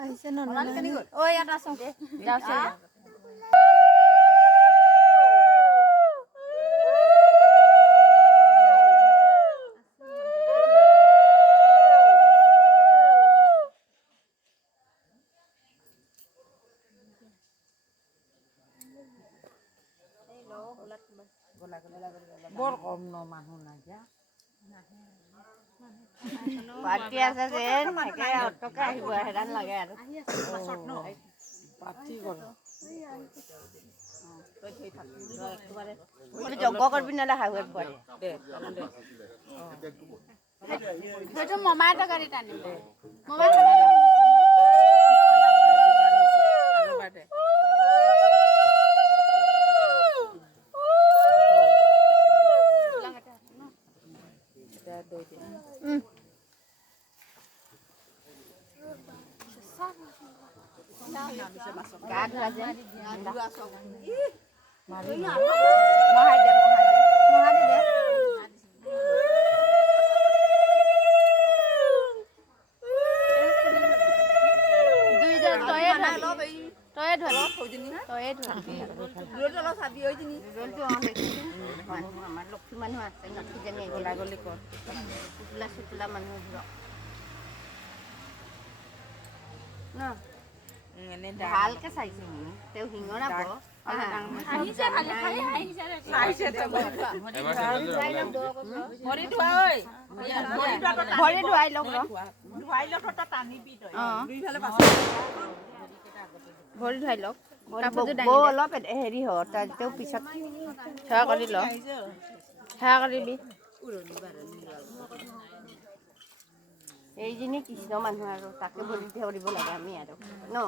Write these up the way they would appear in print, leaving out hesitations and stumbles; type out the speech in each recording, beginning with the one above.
আহিছে ন ঐ ইয়াত আছোগে বৰ কম ন মানুহ নাইকিয়া বাকি আছে যে একে অটকে আহিব হেৰান লাগে আৰু পাতি কৰ যজ্ঞ কৰবি নেদেখা হৈ পৰে সেইটো মমাইটো গাড়ী টানিব মমাই গা ধোৱা যে মহাই দে আমাৰ লক্ষী মানুহ আছে নথিজনী গলি কৰ পুতলা চুতলা মানুহ ন ভালকে চাইছে তেওঁ শিঙৰা ভৰি ধুৱাই লওক ভৰি ধুৱাই লওক অলপ হেৰি হ তেওঁ পিছত সেৱা কৰি ল সেৱা কৰিবি এইজনী কৃষ্ণ মানুহ আৰু তাকে ভৰি ধৰিব লাগে আমি আৰু ন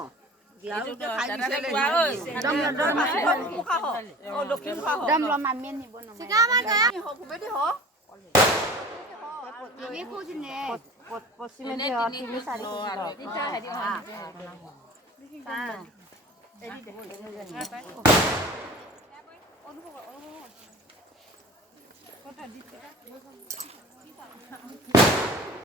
পশ্চিমে